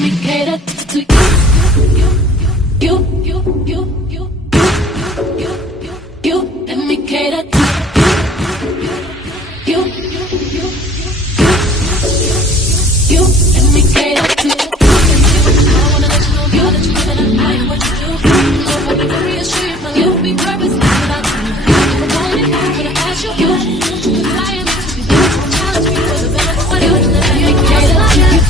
me cater to you. Let me cater to you. Let me cater to you. I wanna let you know, girl, that you know that I like what you do. So if I be very straight, my life will be purpose without you. If I want it, I'm gonna ask you. Cause I am to be there. Challenge me for the better. What you let me cater to you.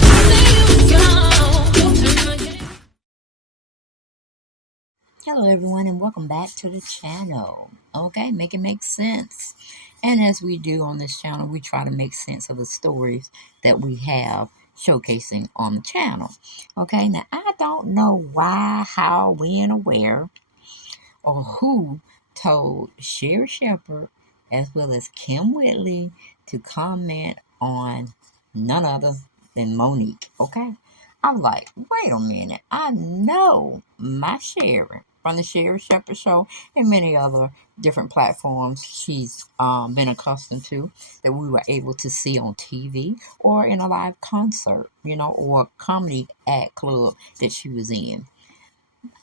Hello everyone and welcome back to the channel. Okay, make it make sense. And as we do on this channel, we try to make sense of the stories that we have showcasing on the channel. Okay, now I don't know why, how, when, or where, or who told Sherry Shepherd as well as Kim Whitley to comment on none other than Monique. Okay, I'm like, wait a minute, I know my Sherry from the Sherry Shepherd Show and many other different platforms she's been accustomed to that we were able to see on TV or in a live concert, or a comedy act club that she was in.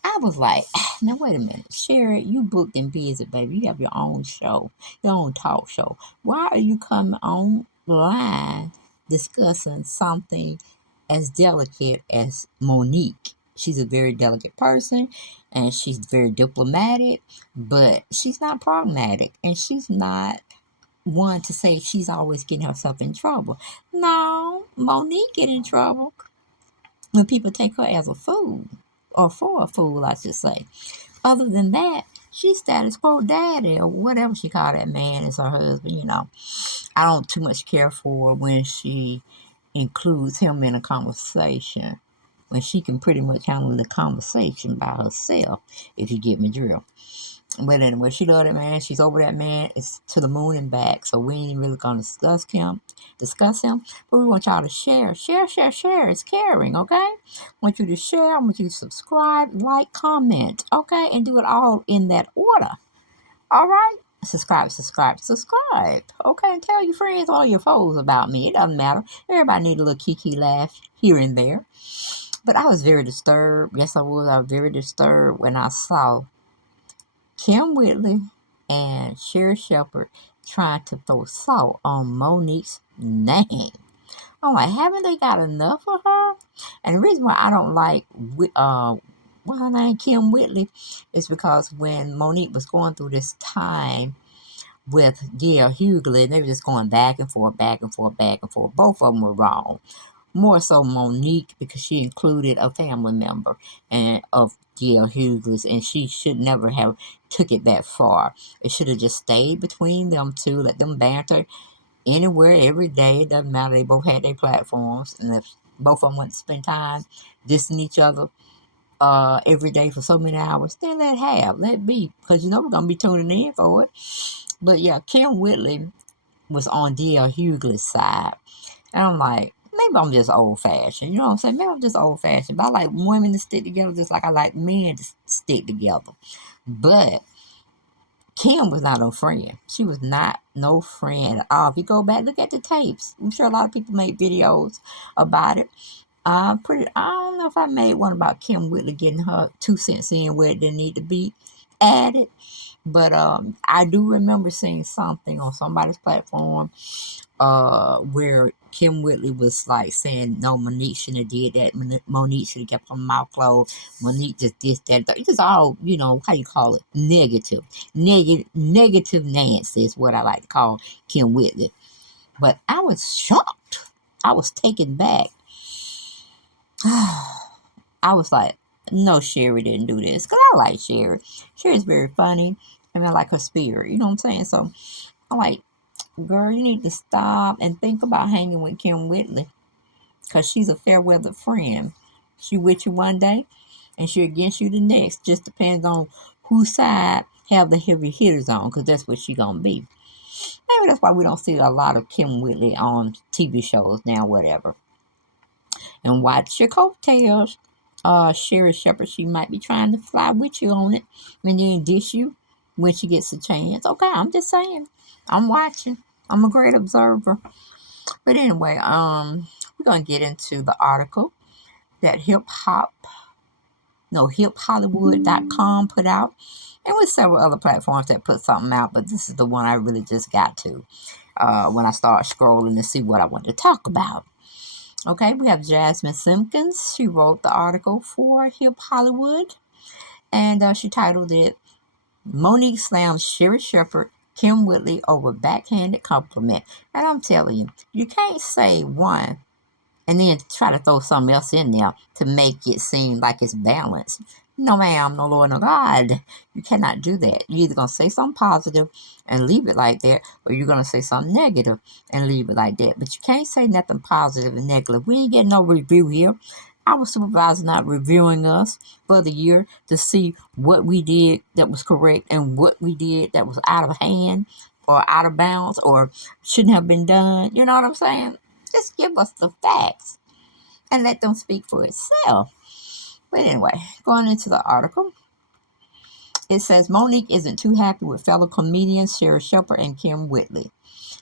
I was like, now wait a minute, Sherry, you booked and busy, baby. You have your own show, your own talk show. Why are you coming online discussing something as delicate as Monique? She's a very delicate person and she's very diplomatic, but she's not pragmatic and she's not one to say she's always getting herself in trouble. No, Monique get in trouble when people take her as a fool, or for a fool, I should say. Other than that, she's status quo daddy, or whatever she call that man as her husband. I don't too much care for when she includes him in a conversation, when she can pretty much handle the conversation by herself, if you get me drill. But anyway, she love that man. She's over that man. It's to the moon and back. So we ain't really gonna discuss him. But we want y'all to share. Share. It's caring, okay? I want you to share. I want you to subscribe, like, comment, okay? And do it all in that order. All right? Subscribe. Okay? And tell your friends, all your foes about me. It doesn't matter. Everybody need a little kiki laugh here and there. But I was very disturbed. Yes, I was. I was very disturbed when I saw Kim Whitley and Sherry Shepherd trying to throw salt on Monique's name. I'm like, haven't they got enough of her? And the reason why I don't like what's her name, Kim Whitley, is because when Monique was going through this time with Gail Hughley, they were just going back and forth. Both of them were wrong. More so Monique, because she included a family member and of Gail Hughley's, and she should never have took it that far. It should have just stayed between them two, let them banter anywhere, every day. It doesn't matter. They both had their platforms, and if both of them went to spend time dissing each other every day for so many hours, then let it be, because we're gonna be tuning in for it. But yeah, Kim Whitley was on Gail Hughley's side, and I'm like, maybe I'm just old-fashioned. You know what I'm saying? Maybe I'm just old-fashioned. But I like women to stick together just like I like men to stick together. But Kim was not no friend. She was not no friend at all. If you go back, look at the tapes. I'm sure a lot of people made videos about it. I don't know if I made one about Kim Whitley getting her 2 cents in where it didn't need to be added. But I do remember seeing something on somebody's platform where Kim Whitley was like saying, no, Monique shouldn't have did that. Monique should have kept her mouth closed. Monique just this, that. It's just all, how you call it? Negative. Negative Nancy is what I like to call Kim Whitley. But I was shocked. I was taken back. I was like, no, Sherry didn't do this. Because I like Sherry. Sherry's very funny. And I like her spirit. You know what I'm saying? So I'm like, girl, you need to stop and think about hanging with Kim Whitley. Because she's a fair-weathered friend. She with you one day and she against you the next. Just depends on whose side have the heavy hitters on. Because that's what she going to be. Maybe that's why we don't see a lot of Kim Whitley on TV shows now, whatever. And watch your coattails. Sherry Shepherd, she might be trying to fly with you on it and then dish you when she gets a chance. Okay, I'm just saying. I'm watching. I'm a great observer. But anyway, we're going to get into the article that hiphollywood.com put out, and with several other platforms that put something out, but this is the one I really just got to when I start scrolling to see what I want to talk about. Okay, we have Jasmine Simpkins. She wrote the article for Hip Hollywood, and she titled it Monique Slams Sherry Shepherd, Kim Whitley over backhanded compliment. And I'm telling you, you can't say one and then try to throw something else in there to make it seem like it's balanced. No, ma'am, no, Lord, no, God. You cannot do that. You're either going to say something positive and leave it like that, or you're going to say something negative and leave it like that. But you can't say nothing positive and negative. We ain't getting no review here. Our supervisor's not reviewing us for the year to see what we did that was correct and what we did that was out of hand or out of bounds or shouldn't have been done. You know what I'm saying? Just give us the facts and let them speak for itself. But anyway, going into the article, it says Monique isn't too happy with fellow comedians Sherry Shepherd and Kim Whitley.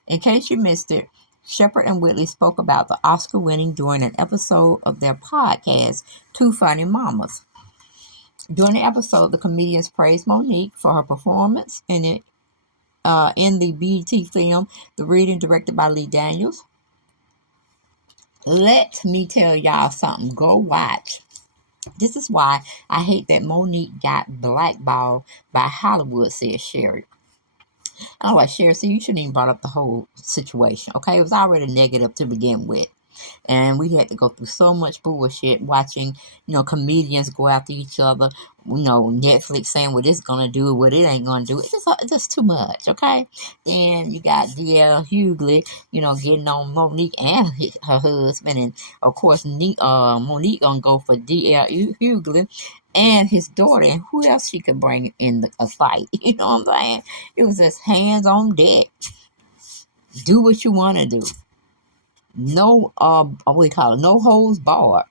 In case you missed it, Shepherd and Whitley spoke about the Oscar winning during an episode of their podcast, Two Funny Mamas. During the episode, the comedians praised Monique for her performance in the BET film, The Reading, directed by Lee Daniels. Let me tell y'all something. Go watch. This is why I hate that Monique got blackballed by Hollywood, said Sherry. I was like, Sherry, see, you shouldn't even brought up the whole situation, okay? It was already negative to begin with. And we had to go through so much bullshit watching, comedians go after each other. Netflix saying what it's gonna do, what it ain't gonna do. It's just too much, okay? Then you got D.L. Hughley, getting on Monique and her husband, and of course, Monique gonna go for D.L. Hughley and his daughter, and who else she could bring in a fight. You know what I'm saying? It was just hands on deck. Do what you want to do. No, what we call it, no holds barred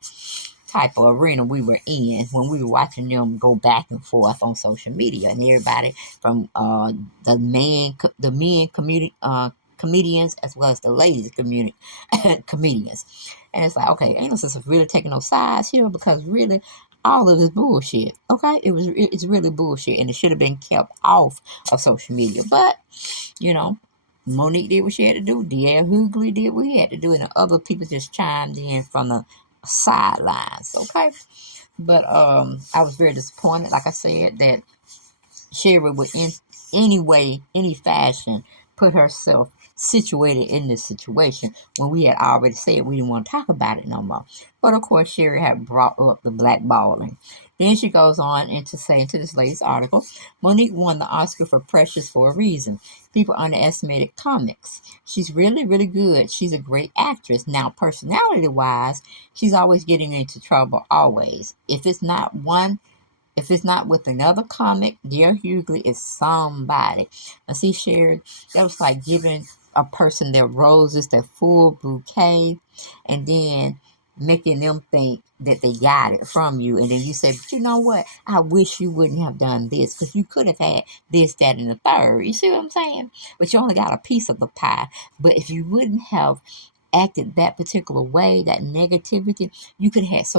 type of arena we were in when we were watching them go back and forth on social media, and everybody from the men comedians as well as the ladies comedians, and it's like, okay, ain't no sense of really taking no sides here because really all of this bullshit. Okay, it's really bullshit, and it should have been kept off of social media, but you know. Monique did what she had to do. D.L. Hughley did what he had to do, and the other people just chimed in from the sidelines. Okay, but I was very disappointed. Like I said, that Sherry would in any way, any fashion, put herself situated in this situation when we had already said we didn't want to talk about it no more. But of course, Sherry had brought up the blackballing. Then she goes on into saying to this latest article, Monique won the Oscar for Precious for a reason. People underestimated comics. She's really, really good. She's a great actress. Now, personality-wise, she's always getting into trouble, always. If it's not with another comic, Dear Hughley is somebody. Now, see, Sherry, that was like giving a person their roses, their full bouquet, and then making them think that they got it from you. And then you say, but you know what? I wish you wouldn't have done this because you could have had this, that, and the third. You see what I'm saying? But you only got a piece of the pie. But if you wouldn't have acted that particular way, that negativity, you could have so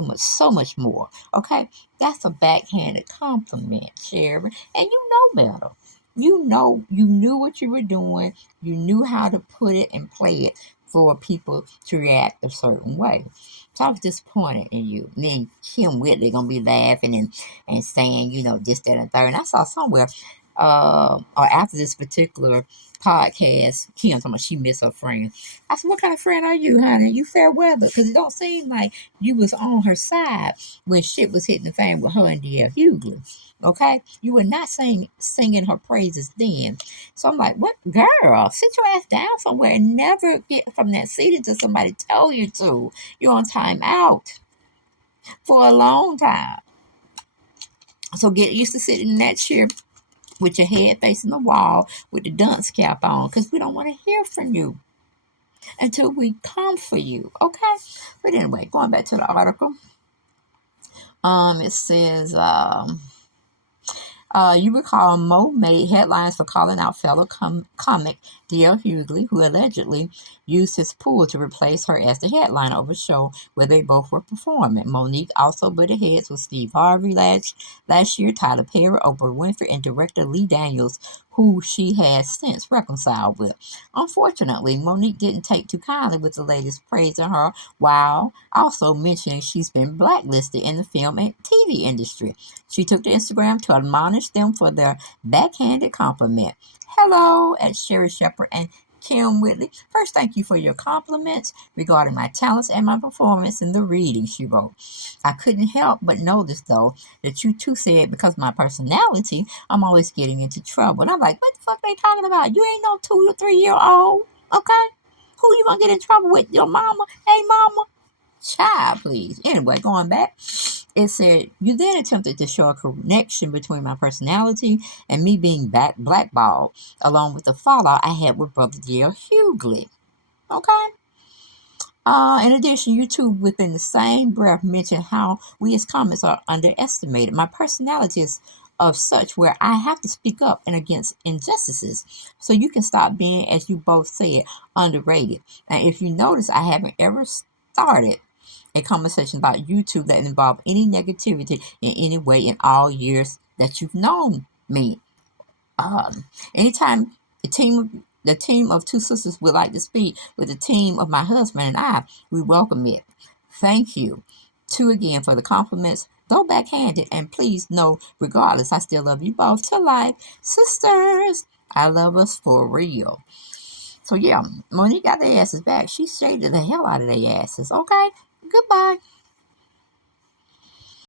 much more. Okay? That's a backhanded compliment, Sherry. And you know better. You knew what you were doing. You knew how to put it and play it for people to react a certain way. So I was disappointed in you. And then Kim Whitley gonna be laughing and saying, this, that, and third. And I saw somewhere, or after this particular podcast, Kim talking about she missed her friend. I said, what kind of friend are you, honey? You fair weather. Because it don't seem like you was on her side when shit was hitting the fan with her and D.L. Hughley. Okay? You were not singing her praises then. So I'm like, what? Girl, sit your ass down somewhere and never get from that seat until somebody tell you to. You're on time out for a long time. So get used to sitting in that chair with your head facing the wall with the dunce cap on, because we don't want to hear from you until we come for you, okay? But anyway, going back to the article, it says, you recall Mo made headlines for calling out fellow comic D.L. Hughley, who allegedly used his pool to replace her as the headliner of a show where they both were performing. Monique also butted heads with Steve Harvey last year, Tyler Perry, Oprah Winfrey, and director Lee Daniels, who she has since reconciled with. Unfortunately, Monique didn't take too kindly with the latest praising her, while also mentioning she's been blacklisted in the film and TV industry. She took to Instagram to admonish them for their backhanded compliment. Hello at Sherry Shepherd and Kim Whitley. First, thank you for your compliments regarding my talents and my performance in the reading, she wrote. I couldn't help but notice, though, that you two said because of my personality, I'm always getting into trouble. And I'm like, what the fuck they talking about? You ain't no 2 or 3 year old, okay? Who you gonna get in trouble with? Your mama? Hey, mama? Child, please. Anyway, going back, it said, you then attempted to show a connection between my personality and me being blackballed, along with the fallout I had with Brother D.L. Hughley. Okay? In addition, you two, within the same breath, mentioned how we as comics are underestimated. My personality is of such where I have to speak up and against injustices. So you can stop being, as you both said, underrated. And if you notice, I haven't ever started a conversation about YouTube that involved any negativity in any way in all years that you've known me. Anytime the team of two sisters would like to speak with the team of my husband and I, we welcome it. Thank you, two again, for the compliments, though backhanded, and please know, regardless, I still love you both to life. Sisters, I love us for real. So yeah, Monique got their asses back. She shaded the hell out of their asses. Okay, goodbye.